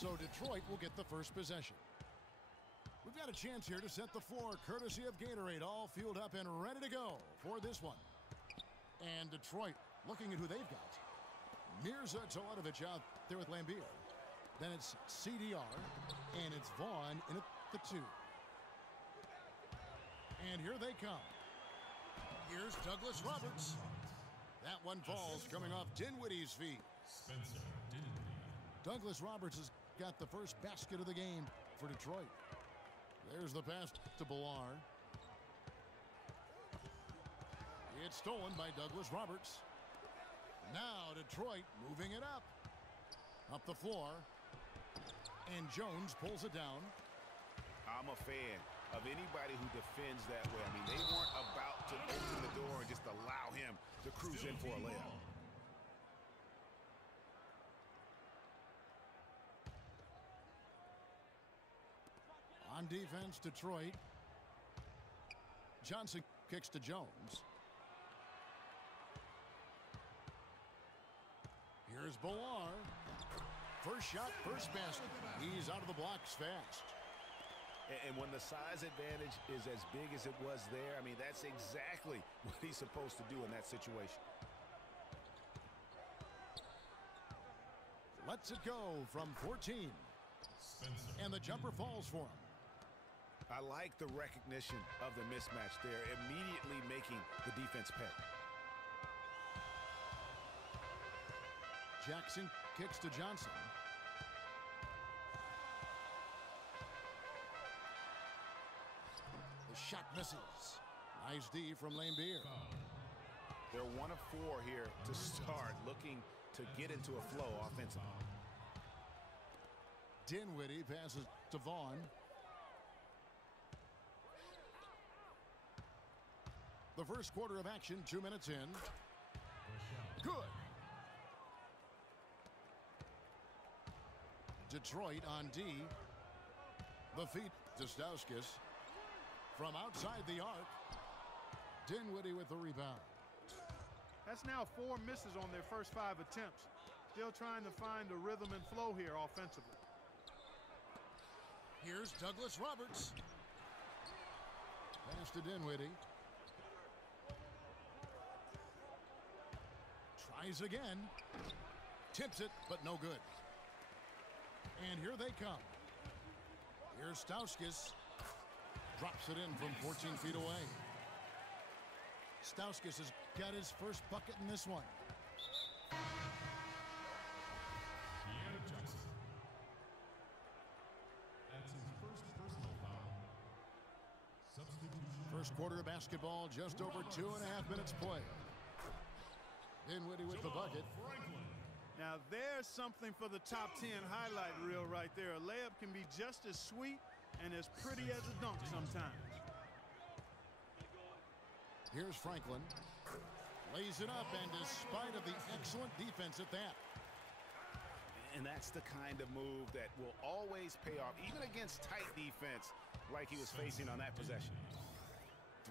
So Detroit will get the first possession. We've got a chance here to set the floor, courtesy of Gatorade, all fueled up and ready to go for this one. And Detroit looking at who they've got. Mirza Teletovic out there with Lambier. Then it's CDR, and it's Vaughn in at the 2. And here they come. Here's Douglas Roberts. That one falls coming off Dinwiddie's feet. Spencer Dinwiddie. Douglas Roberts has got the first basket of the game for Detroit. There's the pass to Billar. It's stolen by Douglas Roberts. Now Detroit moving it up. Up the floor. And Jones pulls it down. I'm a fan of anybody who defends that way. I mean, they weren't about to open the door and just allow him to cruise in for a layup. On defense, Detroit. Johnson kicks to Jones. Here's Billar. First shot, first basket. He's out of the blocks fast. And when the size advantage is as big as it was there, I mean, that's exactly what he's supposed to do in that situation. Lets it go from 14. Spencer. And the jumper falls for him. I like the recognition of the mismatch there, immediately making the defense pay. Jackson kicks to Johnson. The shot misses. Nice D from Lambier. They're 1 of 4 here to start, looking to get into a flow offensively. Dinwiddie passes to Vaughn. The first quarter of action, 2 minutes in. Good. Detroit on D. The feet to Stauskas. From outside the arc. Dinwiddie with the rebound. That's now 4 misses on their first 5 attempts. Still trying to find the rhythm and flow here offensively. Here's Douglas Roberts. Pass to Dinwiddie. Tries again. Tips it, but no good. And here they come. Here's Stauskas. Drops it in from 14 feet away. Stauskas has got his first bucket in this one. Jackson. That's his first personal foul. Substitution. First quarter of basketball, just over 2.5 minutes play. Dinwiddie with the bucket. Now there's something for the top 10 highlight reel right there. A layup can be just as sweet and as pretty as a dunk sometimes. Here's Franklin. Lays it up, and despite of the excellent defense at that. And that's the kind of move that will always pay off, even against tight defense like he was facing on that possession.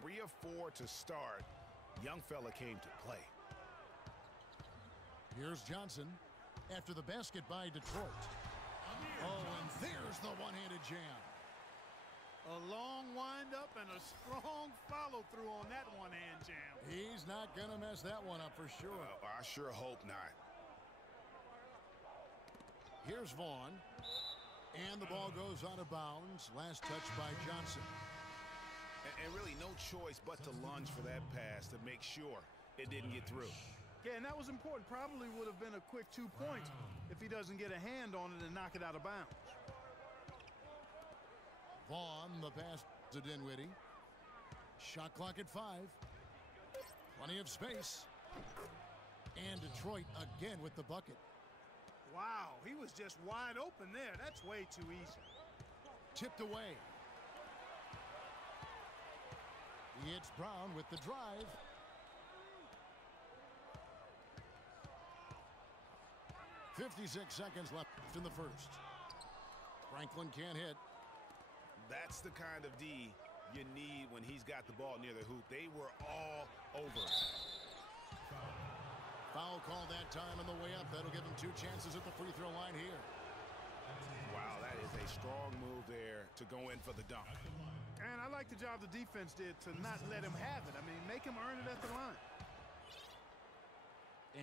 3 of 4 to start. Young fella came to play. Here's Johnson after the basket by Detroit. Oh, and there's the one-handed jam. A long windup and a strong follow-through on that one-hand jam. He's not going to mess that one up for sure. I sure hope not. Here's Vaughn. And the ball goes out of bounds. Last touch by Johnson. And really no choice but to lunge for that pass to make sure it didn't get through. Yeah, and that was important. Probably would have been a quick 2 points if he doesn't get a hand on it and knock it out of bounds. Vaughn, the pass to Dinwiddie. Shot clock at 5. Plenty of space. And Detroit again with the bucket. Wow, he was just wide open there. That's way too easy. Tipped away. It's Brown with the drive. .56 seconds left in the first. Franklin can't hit. That's the kind of D you need when he's got the ball near the hoop. They were all over. Foul call that time on the way up. That'll give him 2 chances at the free throw line here. Wow, that is a strong move there to go in for the dunk. And I like the job the defense did to not let him have it. I mean, make him earn it at the line.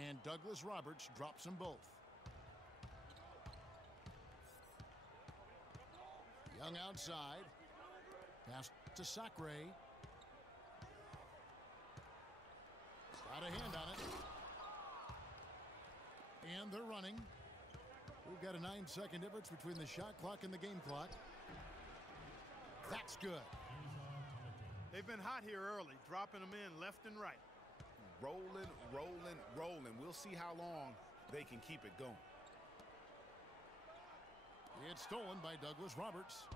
And Douglas Roberts drops them both. Young outside. Pass to Sacre. Got a hand on it. And they're running. We've got a 9-second difference between the shot clock and the game clock. That's good. They've been hot here early, dropping them in left and right. Rolling, rolling, rolling. We'll see how long they can keep it going. It's stolen by Douglas Roberts.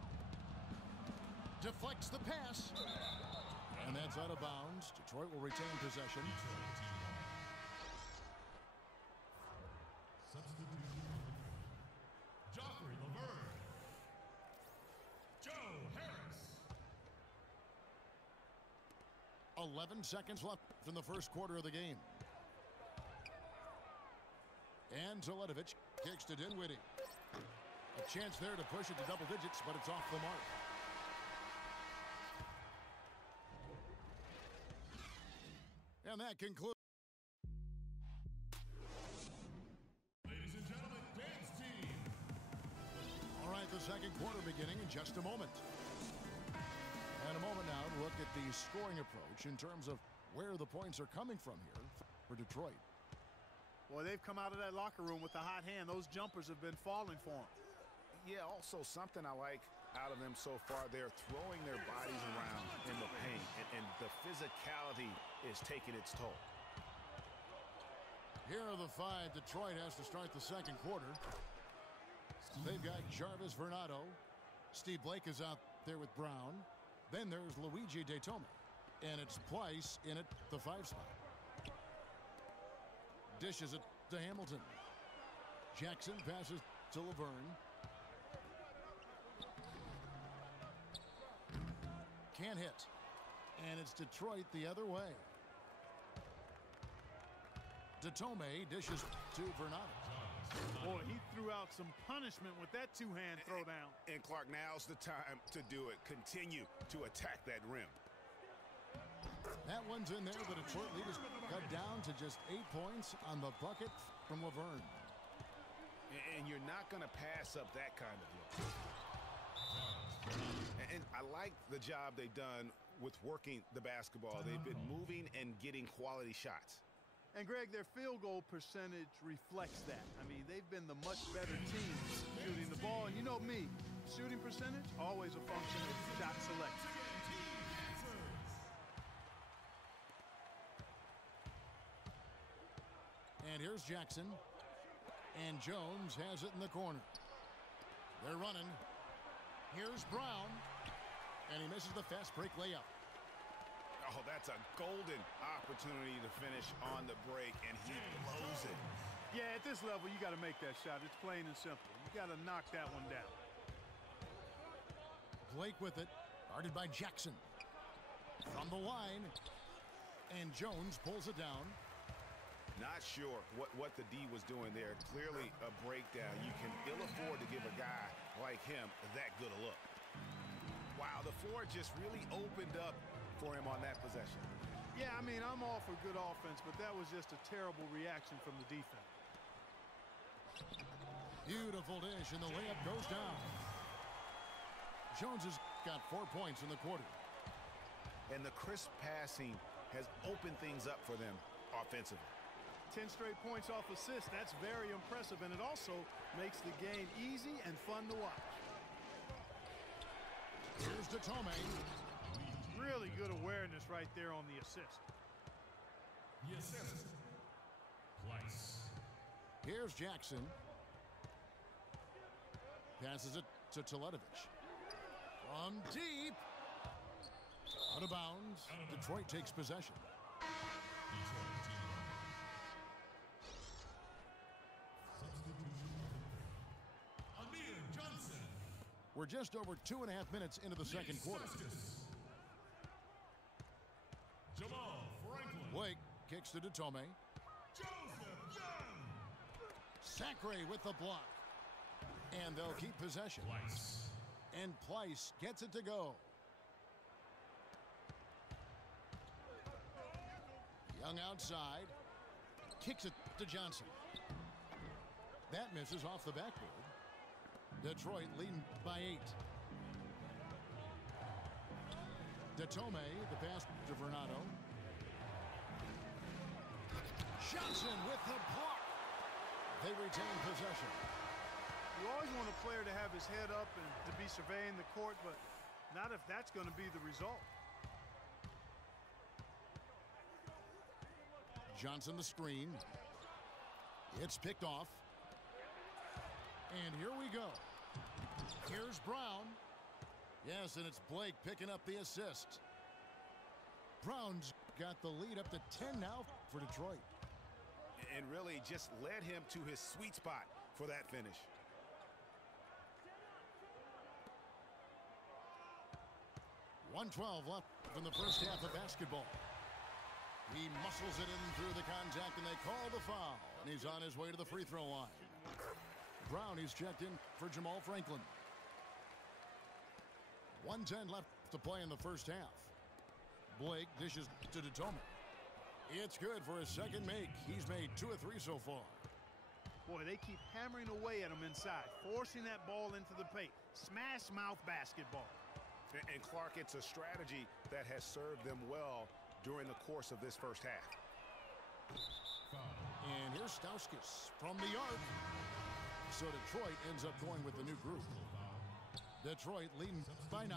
Deflects the pass. And that's out of bounds. Detroit will retain possession. Substitution. Joffrey Laverne. Joe Harris. 11 seconds left in the first quarter of the game. And Zeletovic kicks to Dinwiddie. A chance there to push it to double digits, but it's off the mark. And that concludes. Ladies and gentlemen, dance team. All right, the second quarter beginning in just a moment. And a moment now to look at the scoring approach in terms of where the points are coming from here for Detroit. Boy, they've come out of that locker room with a hot hand. Those jumpers have been falling for them. Yeah, also something I like out of them so far, they're throwing their bodies around in the paint, and the physicality is taking its toll. Here are the five Detroit has to start the second quarter. They've got Jarvis Vernado. Steve Blake is out there with Brown. Then there's Luigi Detome. And it's Pleiss in at the 5 spot. Dishes it to Hamilton. Jackson passes to Laverne. Can't hit. And it's Detroit the other way. Detome dishes to Vernado. Boy, he threw out some punishment with that two-hand throwdown. And Clark, now's the time to do it. Continue to attack that rim. That one's in there. The Detroit lead is cut down to just 8 points on the bucket from Laverne. And you're not going to pass up that kind of look. And I like the job they've done with working the basketball. They've been moving and getting quality shots. And, Greg, their field goal percentage reflects that. I mean, they've been the much better team shooting the ball. And you know me, shooting percentage, always a function of shot selection. And here's Jackson. And Jones has it in the corner. They're running. Here's Brown. And he misses the fast break layup. Oh, that's a golden opportunity to finish on the break, and he blows it. Yeah, at this level, you got to make that shot. It's plain and simple. You got to knock that one down. Blake with it. Guarded by Jackson. From the line. And Jones pulls it down. Not sure what the D was doing there. Clearly a breakdown. You can ill afford to give a guy like him that good a look. Wow, the floor just really opened up for him on that possession. Yeah, I mean, I'm all for good offense, but that was just a terrible reaction from the defense. Beautiful dish, and the layup goes down. Jones has got 4 points in the quarter. And the crisp passing has opened things up for them offensively. 10 straight points off assists. That's very impressive, and it also makes the game easy and fun to watch. Here's Detome. Really good awareness right there on the assist. The assist. Pleiss. Here's Jackson. Passes it to Zeletovic. From deep. Out of bounds. Detroit takes possession. Detroit team. Substitution. Amir Johnson. We're just over 2.5 minutes into the second quarter. Jamal Franklin. Blake kicks to Detome. Joseph Young. Sacre with the block. And they'll keep possession. And Pleiss gets it to go. Young outside. Kicks it to Johnson. That misses off the backboard. Detroit leading by 8. Detome, the pass to Vernado. Johnson with the block. They retain possession. You always want a player to have his head up and to be surveying the court, but not if that's going to be the result. Johnson the screen. It's picked off. And here we go. Here's Brown. Yes, and it's Blake picking up the assist. Brown's got the lead up to 10 now for Detroit. And really just led him to his sweet spot for that finish. .112 left from the first half of basketball. He muscles it in through the contact, and they call the foul. And he's on his way to the free throw line. Brown, he's checked in for Jamal Franklin. 1:10 left to play in the first half. Blake dishes to Detome. It's good for his second make. He's made 2 of 3 so far. Boy, they keep hammering away at him inside, forcing that ball into the paint. Smash mouth basketball. And Clark, it's a strategy that has served them well during the course of this first half. And here's Stauskas from the arc. So Detroit ends up going with the new group. Detroit leading by 9.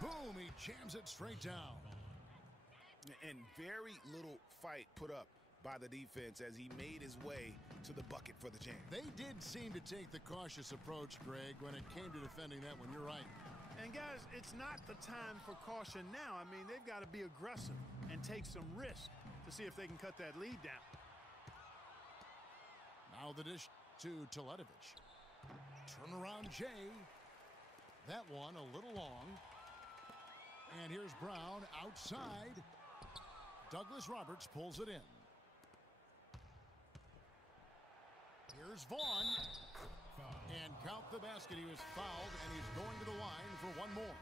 Boom, he jams it straight down. And very little fight put up by the defense as he made his way to the bucket for the jam. They did seem to take the cautious approach, Greg, when it came to defending that one. You're right. And guys, it's not the time for caution now. I mean, they've got to be aggressive and take some risk to see if they can cut that lead down. Now the dish to Teletovic. Turnaround Jay. That one a little long. And here's Brown outside. Douglas Roberts pulls it in. Here's Vaughn. And count the basket. He was fouled, and he's going to the line for one more.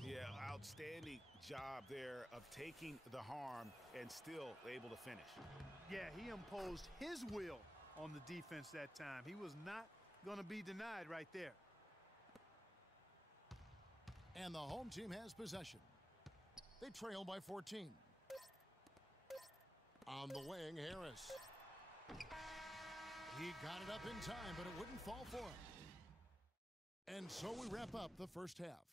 Yeah, outstanding job there of taking the harm and still able to finish. Yeah, he imposed his will on the defense that time. He was not going to be denied right there. And the home team has possession. They trail by 14. On the wing, Harris. He got it up in time, but it wouldn't fall for him. And so we wrap up the first half.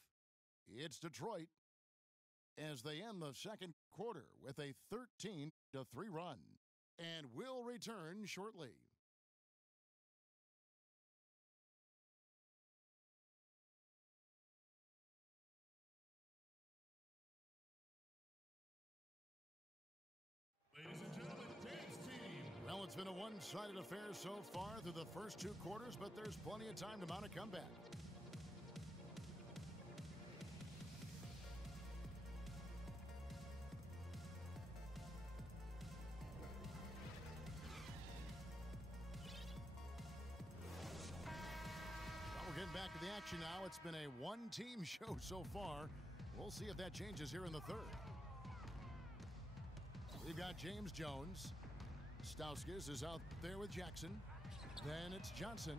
It's Detroit as they end the second quarter with a 13-3 run. And we'll return shortly. Ladies and gentlemen, dance team. Well, it's been a one-sided affair so far through the first 2 quarters, but there's plenty of time to mount a comeback. Well, we're getting back to the action now. It's been a one-team show so far. We'll see if that changes here in the third. We've got James Jones. Stauskas is out there with Jackson. Then it's Johnson,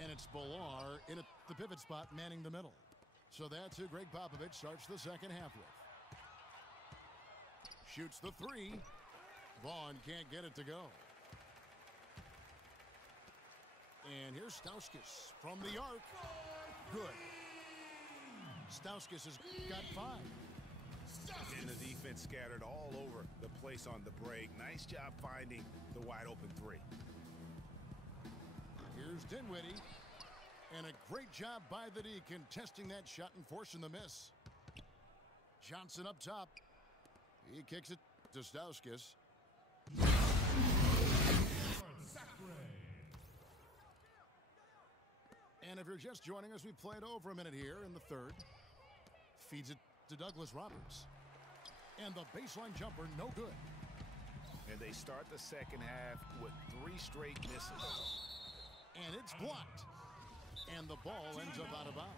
and it's Bolar in at the pivot spot, manning the middle. So that's who Greg Popovich starts the second half with. Shoots the 3. Vaughn can't get it to go. And here's Stauskas from the arc. Good. Stauskas has got 5. And the defense scattered all over the place on the break. Nice job finding the wide open 3. Here's Dinwiddie. And a great job by the D contesting that shot and forcing the miss. Johnson up top. He kicks it to Stauskas. And if you're just joining us, we played over a minute here in the third. Feeds it to Douglas Roberts. And the baseline jumper, no good. And they They start the second half with 3 straight misses. And it's blocked. And the ball ends up out of bounds.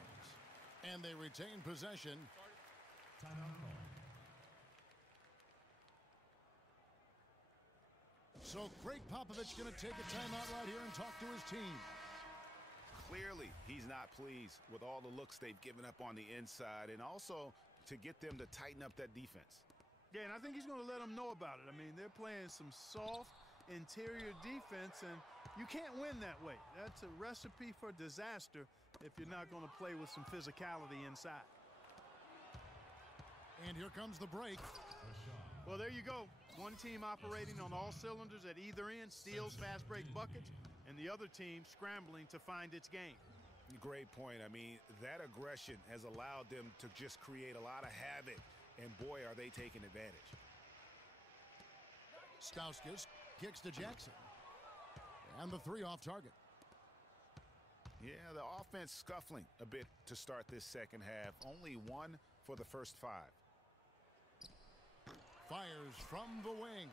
And they retain possession. Timeout call. So Greg Popovich going to take a timeout right here and talk to his team. Clearly, he's not pleased with all the looks they've given up on the inside, and also to get them to tighten up that defense. Yeah, and I think he's going to let them know about it. I mean, they're playing some soft interior defense, and you can't win that way. That's a recipe for disaster if you're not going to play with some physicality inside. And here comes the break. Well, there you go. One team operating on all cylinders at either end, steals, fast break buckets, and the other team scrambling to find its game. Great point. I mean, that aggression has allowed them to just create a lot of havoc, and boy, are they taking advantage. Stauskas kicks to Jackson. And the 3 off target. Yeah, the offense scuffling a bit to start this second half. Only 1 for the first 5. Fires from the wing.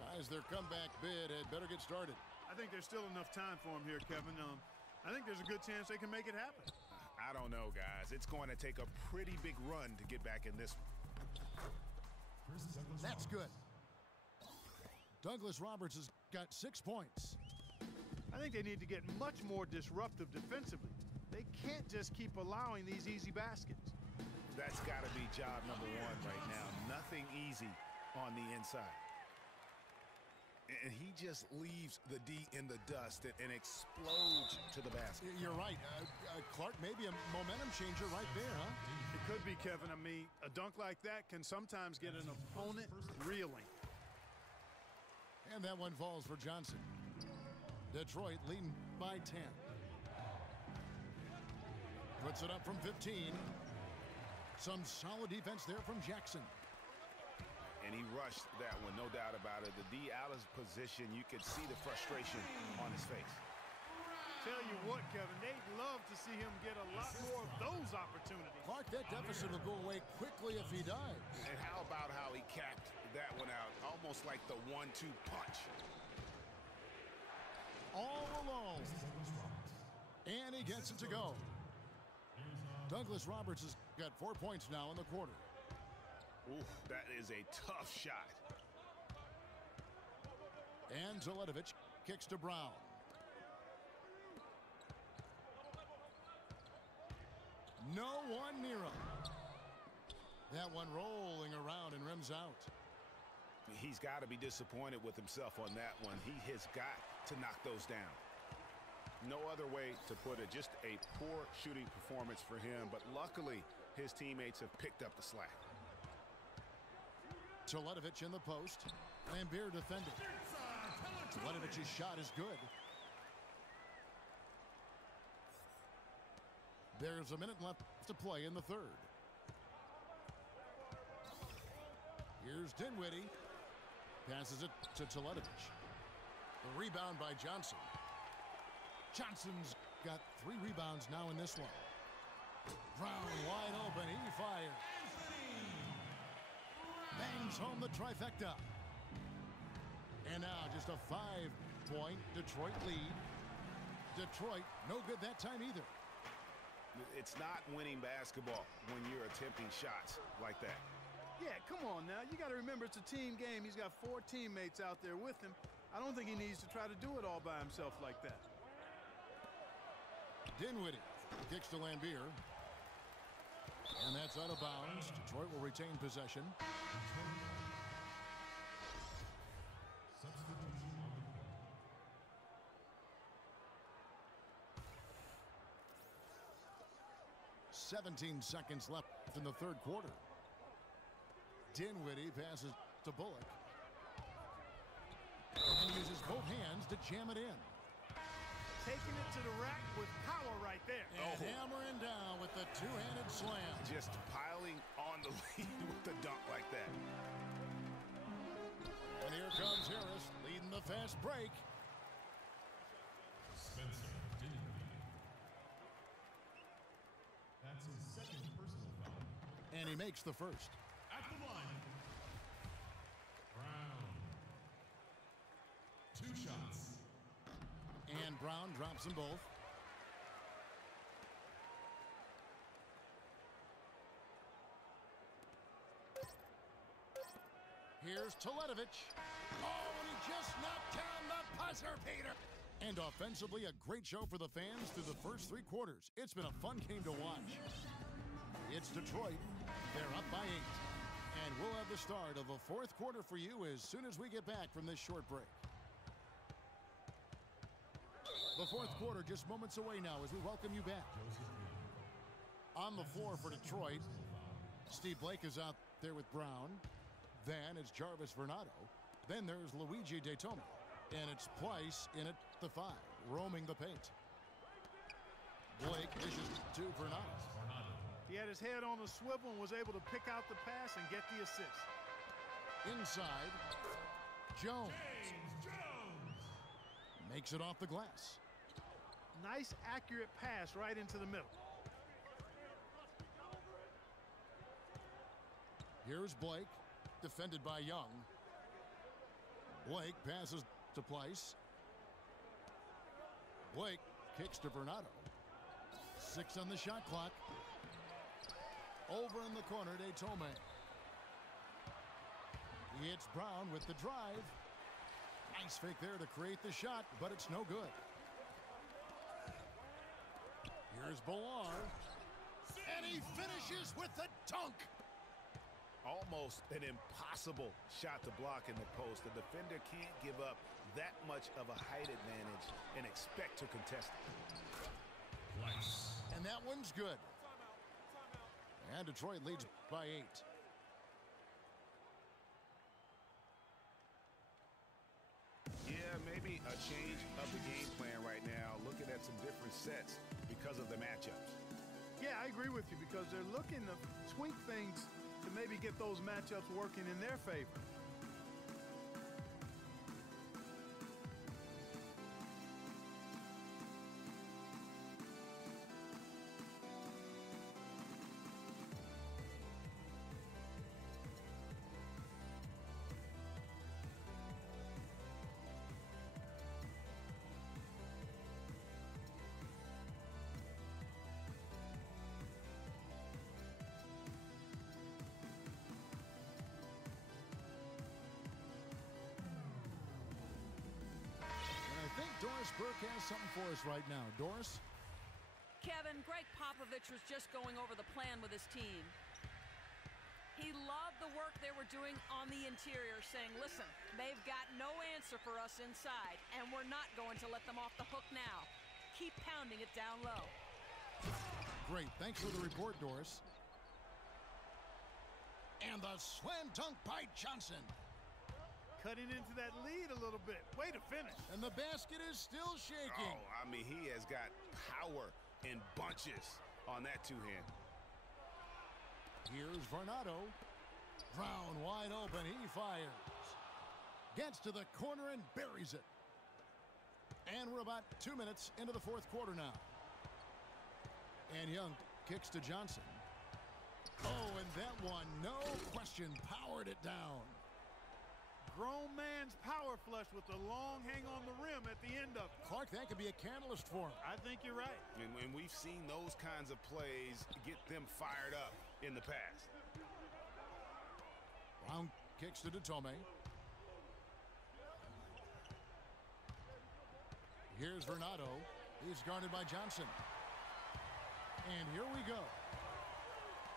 Guys, their comeback bid had better get started. I think there's still enough time for him here, Kevin. I think there's a good chance they can make it happen. I don't know, guys. It's going to take a pretty big run to get back in this one. That's good. Douglas Roberts has got 6 points. I think they need to get much more disruptive defensively. They can't just keep allowing these easy baskets. That's got to be job number 1 right now. Nothing easy on the inside. And he just leaves the D in the dust and explodes to the basket. You're right. Clark, maybe a momentum changer right there, huh? It could be, Kevin. I mean, a dunk like that can sometimes get an opponent reeling. And that one falls for Johnson. Detroit leading by 10. Puts it up from 15. Some solid defense there from Jackson. And he rushed that one, no doubt about it. The D out of position, you could see the frustration on his face. Tell you what, Kevin, they'd love to see him get a lot more of those opportunities. Clark, that deficit will go away quickly if he does. And how about how he capped that one out, almost like the 1-2 punch. All alone. And he gets it to go. Douglas Roberts has got 4 points now in the quarter. Ooh, that is a tough shot. And Zaletovic kicks to Brown. No one near him. That one rolling around and rims out. He's got to be disappointed with himself on that one. He has got to knock those down. No other way to put it. Just a poor shooting performance for him, but luckily his teammates have picked up the slack. Zaletovic in the post. Lambeer defending. Zaletovic's shot is good. There's a minute left to play in the third. Here's Dinwiddie. Passes it to Zaletovic. The rebound by Johnson. Johnson's got 3 rebounds now in this one. Brown wide open. He fires. Bangs home the trifecta. And now just a 5-point Detroit lead. Detroit no good that time either. It's not winning basketball when you're attempting shots like that. Yeah, come on now. You got to remember it's a team game. He's got 4 teammates out there with him. I don't think he needs to try to do it all by himself like that. Dinwiddie kicks to Lambeer. And that's out of bounds. Detroit will retain possession. Substitution on the court. 17 seconds left in the third quarter. Dinwiddie passes to Bullock. And uses both hands to jam it in. Taking it to the rack with power right there. And hammering down with the 2-handed slam. Just piling on the lead with the dunk like that. And here comes Harris leading the fast break. Spencer Dinwiddie. That's his second personal foul. And he makes the first. At the line, Brown. shots. And Brown drops them both. Here's Teletovic. Oh, and he just knocked down the buzzer beater. And offensively, a great show for the fans through the first 3 quarters. It's been a fun game to watch. It's Detroit. They're up by 8. And we'll have the start of the 4th quarter for you as soon as we get back from this short break. The 4th quarter just moments away now as we welcome you back. On the floor for Detroit, Steve Blake is out there with Brown. Then it's Jarvis Vernado. Then there's Luigi Daytona. And it's Pleiss in at the 5, roaming the paint. Blake dishes to Vernado. He had his head on a swivel and was able to pick out the pass and get the assist. Inside, Jones James Jones. makes it off the glass. Nice, accurate pass right into the middle. Here's Blake, defended by Young. Blake passes to Pleiss. Blake kicks to Vernado. 6 on the shot clock. Over in the corner, Daytome. It's Brown with the drive. Nice fake there to create the shot, but it's no good. Here's Villar. And he finishes with the dunk. Almost an impossible shot to block in the post. The defender can't give up that much of a height advantage and expect to contest it. Pleiss. And that one's good. And Detroit leads by 8. Yeah, maybe a change of the game plan right now, looking at some different sets because of the matchups. Yeah, I agree with you because they're looking to tweak things to maybe get those matchups working in their favor. I think Doris Burke has something for us right now. Doris? Kevin, Greg Popovich was just going over the plan with his team. He loved the work they were doing on the interior, saying, listen, they've got no answer for us inside, and we're not going to let them off the hook now. Keep pounding it down low. Great. Thanks for the report, Doris. And the slam dunk by Johnson. Cutting into that lead a little bit. Way to finish. And the basket is still shaking. Oh, I mean, he has got power in bunches on that two-hand. Here's Vernado. Brown wide open. He fires. Gets to the corner and buries it. And we're about 2 minutes into the 4th quarter now. And Young kicks to Johnson. Oh, and that one, no question, powered it down. Grown man's power flush with the long hang on the rim at the end of it. Clark, that could be a catalyst for him. I think you're right. And we've seen those kinds of plays get them fired up in the past. Brown kicks to Daytome. Here's Vernado. He's guarded by Johnson. And here we go.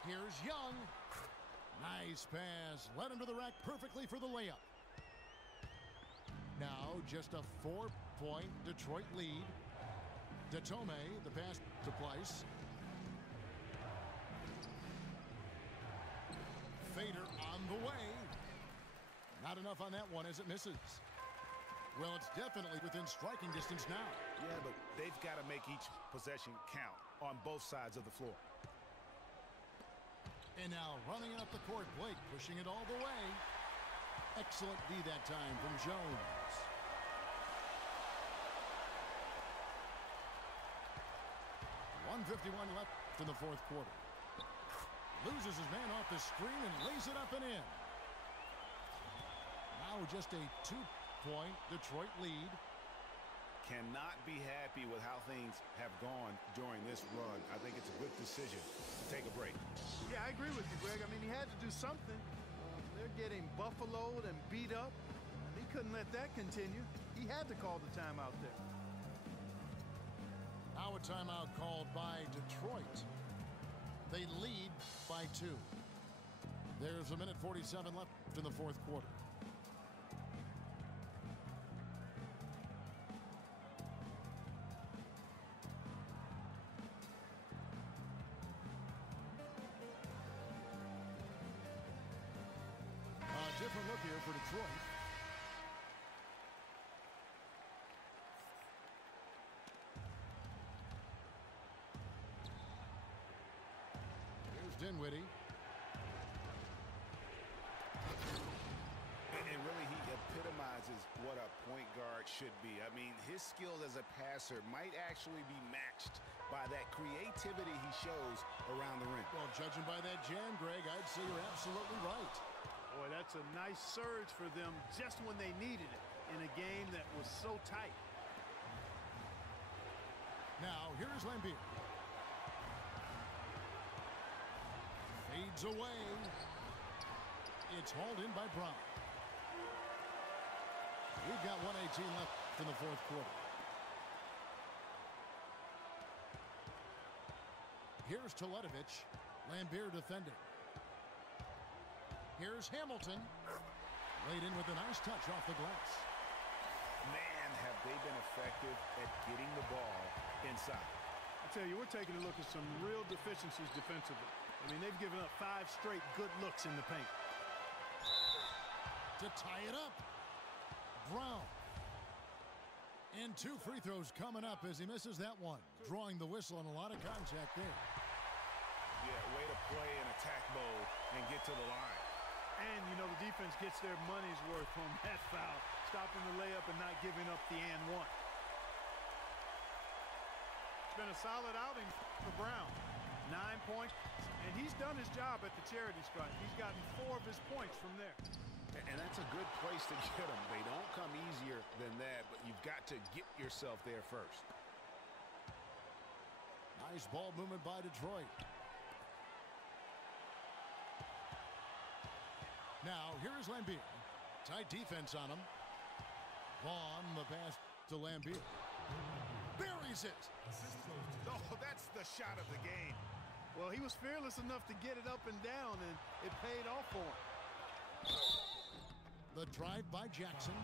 Here's Young. Nice pass. Led him to the rack perfectly for the layup. Now just a 4-point Detroit lead. Daytome, the pass to Pleiss. Fader on the way. Not enough on that one as it misses. Well, it's definitely within striking distance now. Yeah, but they've got to make each possession count on both sides of the floor. And now running up the court, Blake pushing it all the way. Excellent D that time from Jones. .151 left in the 4th quarter. Loses his man off the screen and lays it up and in. Now just a point, Detroit lead. Cannot be happy with how things have gone during this run. I think it's a good decision to take a break. Yeah, I agree with you, Greg. I mean, he had to do something. They're getting buffaloed and beat up. He couldn't let that continue. He had to call the timeout there. Now a timeout called by Detroit. They lead by 2. There's a minute 47 left in the fourth quarter. A different look here for Detroit. Here's Dinwiddie. And really, he epitomizes what a point guard should be. I mean, his skill as a passer might actually be matched by that creativity he shows around the rim. Well, judging by that jam, Greg, I'd say you're absolutely right. Boy, that's a nice surge for them just when they needed it in a game that was so tight. Now, here's Lambeer. Fades away. It's hauled in by Brown. We've got 1:18 left in the fourth quarter. Here's Teletovic. Lambeer defending. Here's Hamilton. Laid in with a nice touch off the glass. Man, have they been effective at getting the ball inside. I tell you, we're taking a look at some real deficiencies defensively. I mean, they've given up 5 straight good looks in the paint. To tie it up. Brown. And 2 free throws coming up as he misses that one. Drawing the whistle on a lot of contact there. Yeah, way to play in attack mode and get to the line. And, you know, the defense gets their money's worth on that foul. Stopping the layup and not giving up the and one. It's been a solid outing for Brown. 9 points. And he's done his job at the charity stripe. He's gotten 4 of his points from there. And that's a good place to get them. They don't come easier than that, but you've got to get yourself there first. Nice ball movement by Detroit. Now, here is Lambeer. Tight defense on him. Vaughn, the pass to Lambeer. Buries it. Oh, that's the shot of the game. Well, he was fearless enough to get it up and down, and it paid off for him. The drive by Jackson.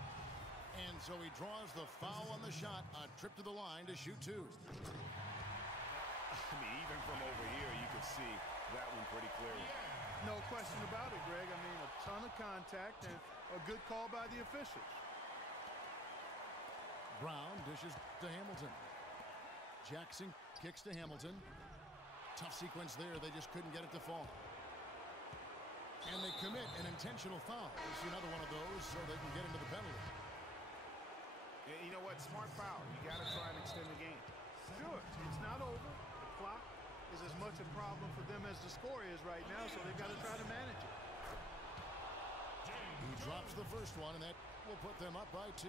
And so he draws the foul on the shot. A trip to the line to shoot 2. I mean, even from over here, you could see that one pretty clearly. No question about it, Greg. I mean, a ton of contact and a good call by the officials. Brown dishes to Hamilton. Jackson kicks to Hamilton. Tough sequence there. They just couldn't get it to fall. And they commit an intentional foul. It's another one of those so they can get into the penalty. Yeah, you know what? Smart foul. You got to try and extend the game. Sure, it's not over. The clock is as much a problem for them as the score is right now, so they've got to try to manage it. He drops the first one, and that will put them up by 2.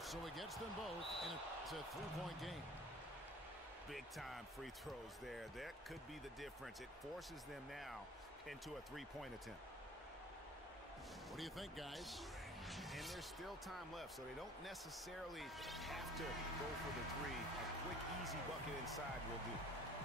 So he gets them both, and it's a 3-point game. Big-time free throws there. That could be the difference. It forces them now into a 3-point attempt. What do you think, guys? And there's still time left, so they don't necessarily have to go for the 3. A quick, easy bucket inside will do.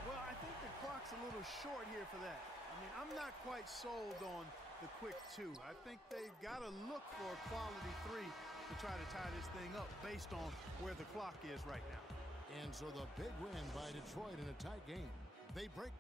Well, I think the clock's a little short here for that. I mean, I'm not quite sold on the quick 2. I think they've got to look for a quality 3 to try to tie this thing up based on where the clock is right now. And so the big win by Detroit in a tight game. They break